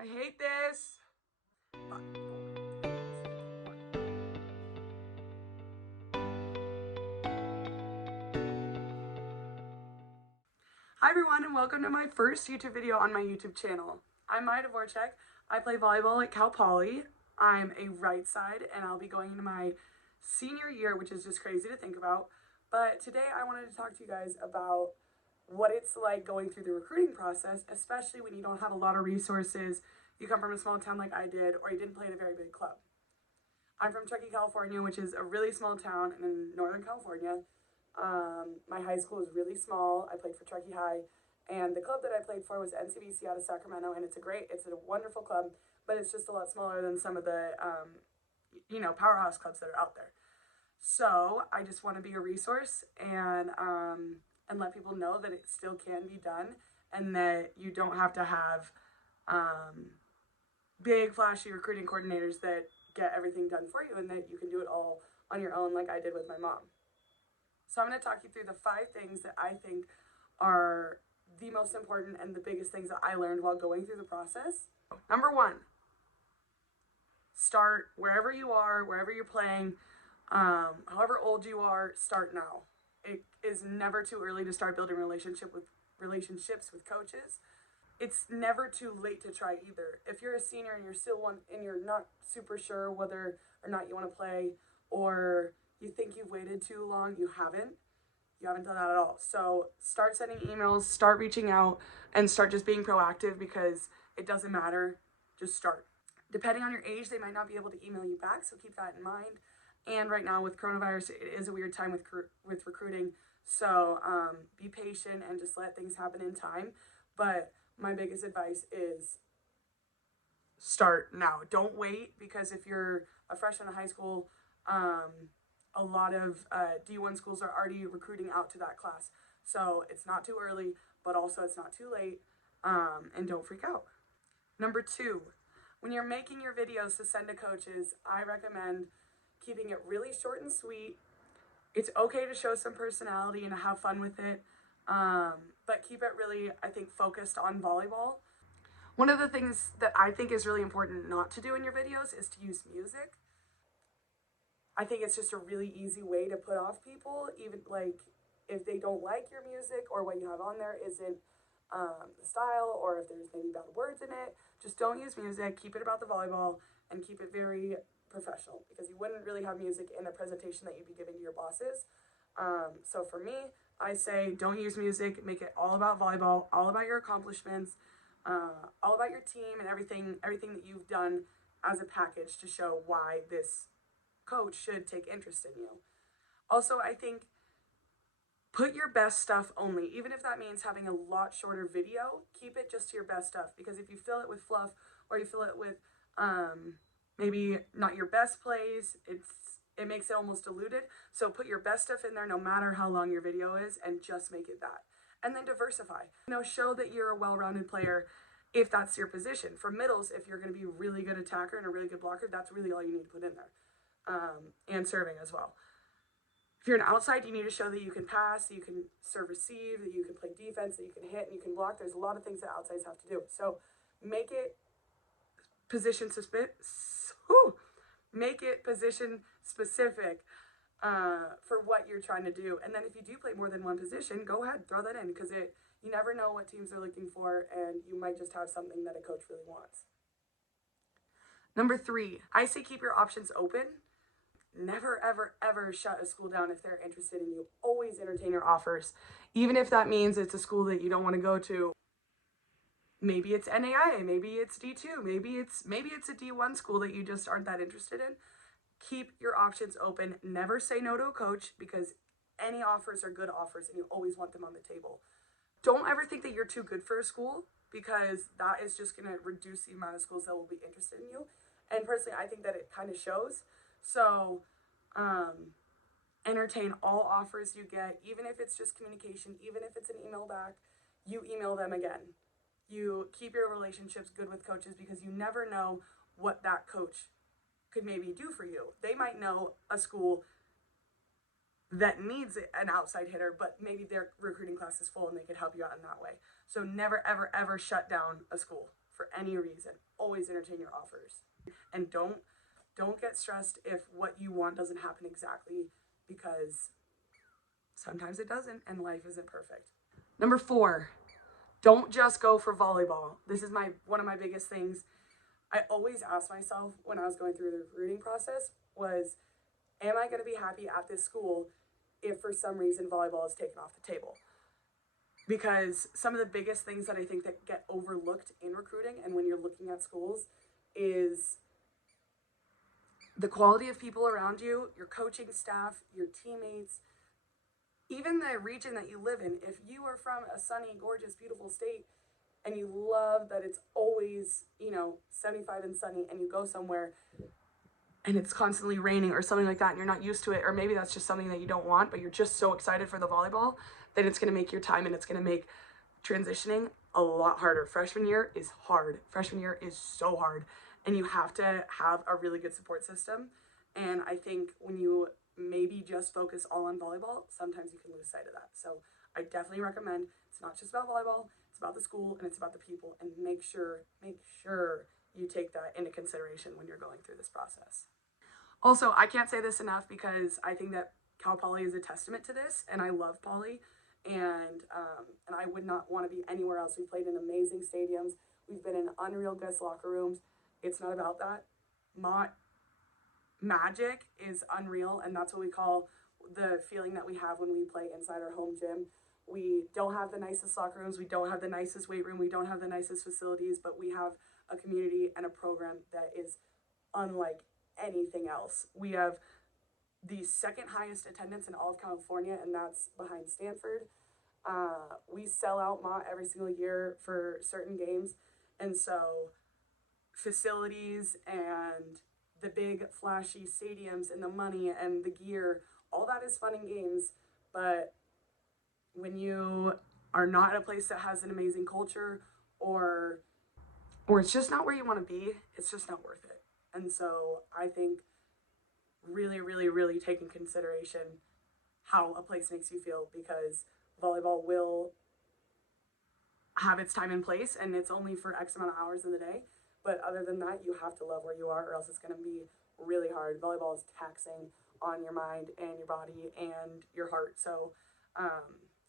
I hate this. Hi everyone and welcome to my first YouTube video on my YouTube channel. I'm Maia Dvoracek. I play volleyball at Cal Poly. I'm a right side and I'll be going into my senior year, which is just crazy to think about. But today I wanted to talk to you guys about what it's like going through the recruiting process, especially when you don't have a lot of resources, you come from a small town like I did, or you didn't play at a very big club. I'm from Truckee, California, which is a really small town in Northern California. My high school is really small. I played for Truckee High, and the club that I played for was NCBC out of Sacramento, and it's a wonderful club, but it's just a lot smaller than some of the, powerhouse clubs that are out there. So I just want to be a resource and let people know that it still can be done, and that you don't have to have big flashy recruiting coordinators that get everything done for you, and that you can do it all on your own like I did with my mom. So I'm going to talk you through the 5 things that I think are the most important and the biggest things that I learned while going through the process. Number 1, start wherever you are, wherever you're playing, however old you are, start now. It is never too early to start building relationships with coaches. It's never too late to try either. If you're a senior and you're not super sure whether or not you want to play, or you think you've waited too long, you haven't done that at all. So start sending emails, start reaching out, and start just being proactive, because it doesn't matter. Just start. Depending on your age, they might not be able to email you back, so keep that in mind. And right now with coronavirus, it is a weird time with recruiting. So be patient and just let things happen in time. But my biggest advice is start now. Don't wait, because if you're a freshman in high school, a lot of D1 schools are already recruiting out to that class. So it's not too early, but also it's not too late, and don't freak out. Number 2, when you're making your videos to send to coaches, I recommend keeping it really short and sweet. It's okay to show some personality and to have fun with it, but keep it really, I think, focused on volleyball. One of the things that I think is really important not to do in your videos is to use music. I think it's just a really easy way to put off people, even like if they don't like your music, or what you have on there isn't the style, or if there's maybe bad words in it. Just don't use music. Keep it about the volleyball and keep it very professional, because you wouldn't really have music in a presentation that you'd be giving to your bosses. So for me, I say don't use music. Make it all about volleyball, all about your accomplishments, all about your team and everything that you've done as a package to show why this coach should take interest in you. Also, I think put your best stuff only, even if that means having a lot shorter video. Keep it just to your best stuff, because if you fill it with fluff, or you fill it with maybe not your best plays, it makes it almost diluted. So put your best stuff in there no matter how long your video is, and just make it that. And then diversify. Show that you're a well-rounded player if that's your position. For middles, if you're going to be a really good attacker and a really good blocker, that's really all you need to put in there. And serving as well. If you're an outside, you need to show that you can pass, that you can serve receive, that you can play defense, that you can hit, and you can block. There's a lot of things that outsides have to do. So make it position specific for what you're trying to do. And then if you do play more than one position, go ahead, throw that in, because you never know what teams are looking for, and you might just have something that a coach really wants. Number 3, I say keep your options open. Never, ever, ever shut a school down if they're interested in you. Always entertain your offers, even if that means it's a school that you don't want to go to. Maybe it's NAIA, maybe it's D2, maybe it's a D1 school that you just aren't that interested in. Keep your options open. Never say no to a coach, because any offers are good offers, and you always want them on the table. Don't ever think that you're too good for a school, because that is just going to reduce the amount of schools that will be interested in you. And personally, I think that it kind of shows. So entertain all offers you get, even if it's just communication, even if it's an email back, you email them again. You keep your relationships good with coaches, because you never know what that coach could maybe do for you. They might know a school that needs an outside hitter, but maybe their recruiting class is full and they could help you out in that way. So never, ever, ever shut down a school for any reason, always entertain your offers. And don't get stressed if what you want doesn't happen exactly, because sometimes it doesn't and life isn't perfect. Number 4, don't just go for volleyball. This is one of my biggest things. I always asked myself when I was going through the recruiting process was, am I going to be happy at this school if for some reason volleyball is taken off the table? Because some of the biggest things that I think that get overlooked in recruiting and when you're looking at schools is the quality of people around you, your coaching staff, your teammates, even the region that you live in. If you are from a sunny, gorgeous, beautiful state and you love that it's always, 75 and sunny, and you go somewhere and it's constantly raining or something like that and you're not used to it, or maybe that's just something that you don't want, but you're just so excited for the volleyball, then it's going to make your time and it's going to make transitioning a lot harder. Freshman year is hard. Freshman year is so hard, and you have to have a really good support system. And I think when you maybe just focus all on volleyball, sometimes you can lose sight of that. So I definitely recommend, it's not just about volleyball, it's about the school and it's about the people, and make sure you take that into consideration when you're going through this process. Also, I can't say this enough because I think that Cal Poly is a testament to this, and I love Poly, and I would not want to be anywhere else. We've played in amazing stadiums. We've been in unreal guest locker rooms. It's not about that. Magic is unreal, and that's what we call the feeling that we have when we play inside our home gym. We don't have the nicest locker rooms. We don't have the nicest weight room. We don't have the nicest facilities, but we have a community and a program that is unlike anything else. We have the second highest attendance in all of California, and that's behind Stanford. We sell out Mott every single year for certain games, and so facilities and the big flashy stadiums and the money and the gear, all that is fun and games, but when you are not at a place that has an amazing culture, or it's just not where you want to be, it's just not worth it. And so I think really, really, really take in consideration how a place makes you feel, because volleyball will have its time and place, and it's only for X amount of hours in the day. But other than that, you have to love where you are, or else it's going to be really hard. Volleyball is taxing on your mind and your body and your heart. So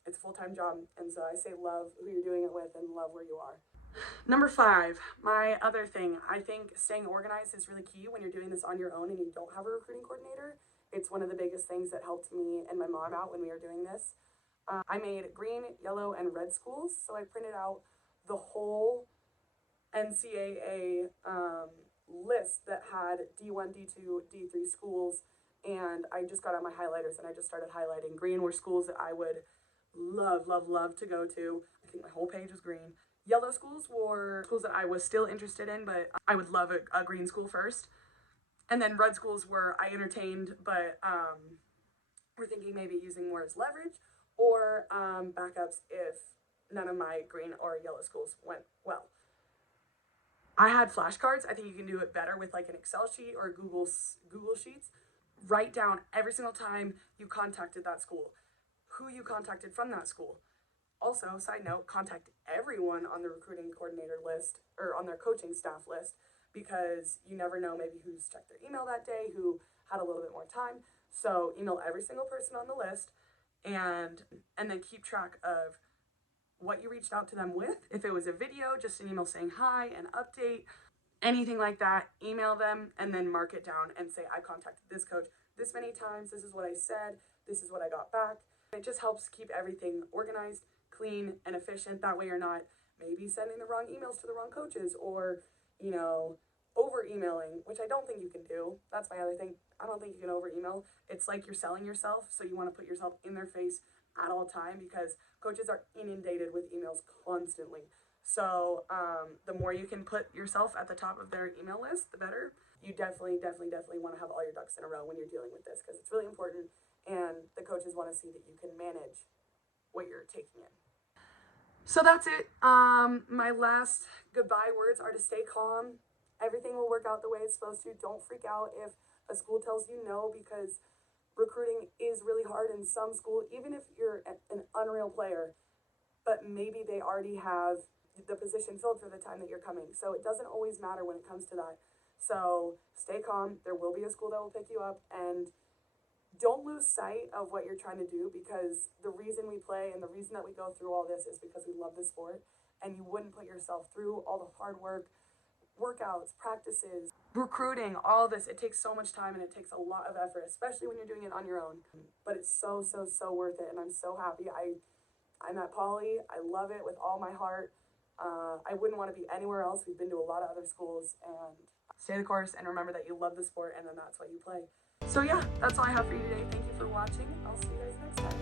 it's a full-time job. And so I say love who you're doing it with and love where you are. Number 5, my other thing, I think staying organized is really key when you're doing this on your own and you don't have a recruiting coordinator. It's one of the biggest things that helped me and my mom out when we were doing this. I made green, yellow, and red schools. So I printed out the whole NCAA list that had D1, D2, D3 schools, and I just got out my highlighters and I just started highlighting. Green were schools that I would love to go to. I think my whole page was green. Yellow schools were schools that I was still interested in, but I would love a green school first. And then red schools were I entertained, but we're thinking maybe using more as leverage, or backups if none of my green or yellow schools went well. I had flashcards. I think you can do it better with like an Excel sheet or Google Sheets. Write down every single time you contacted that school, who you contacted from that school. Also, side note, contact everyone on the recruiting coordinator list or on their coaching staff list, because you never know maybe who's checked their email that day, who had a little bit more time. So email every single person on the list, and then keep track of what you reached out to them with. If it was a video, just an email saying hi, an update, anything like that, email them and then mark it down and say, I contacted this coach this many times, this is what I said, this is what I got back. It just helps keep everything organized, clean, and efficient. That way you're not maybe sending the wrong emails to the wrong coaches, or, over emailing, which I don't think you can do. That's my other thing. I don't think you can over email. It's like you're selling yourself, so you want to put yourself in their face at all time, because coaches are inundated with emails constantly. So the more you can put yourself at the top of their email list, the better. You definitely want to have all your ducks in a row when you're dealing with this, because it's really important, and the coaches want to see that you can manage what you're taking in. So that's it. My last goodbye words are to stay calm. Everything will work out the way it's supposed to. Don't freak out if a school tells you no, because recruiting is really hard in some school, even if you're an unreal player, but maybe they already have the position filled for the time that you're coming. So it doesn't always matter when it comes to that. So stay calm. There will be a school that will pick you up, and don't lose sight of what you're trying to do, because the reason we play and the reason that we go through all this is because we love the sport, and you wouldn't put yourself through all the hard work, workouts, practices, recruiting, all of this. It takes so much time and it takes a lot of effort, especially when you're doing it on your own. But it's so, so, so worth it, and I'm so happy. I'm at Poly. I love it with all my heart. I wouldn't want to be anywhere else. We've been to a lot of other schools, and stay the course and remember that you love the sport, and then that's why you play. So yeah, that's all I have for you today. Thank you for watching. I'll see you guys next time.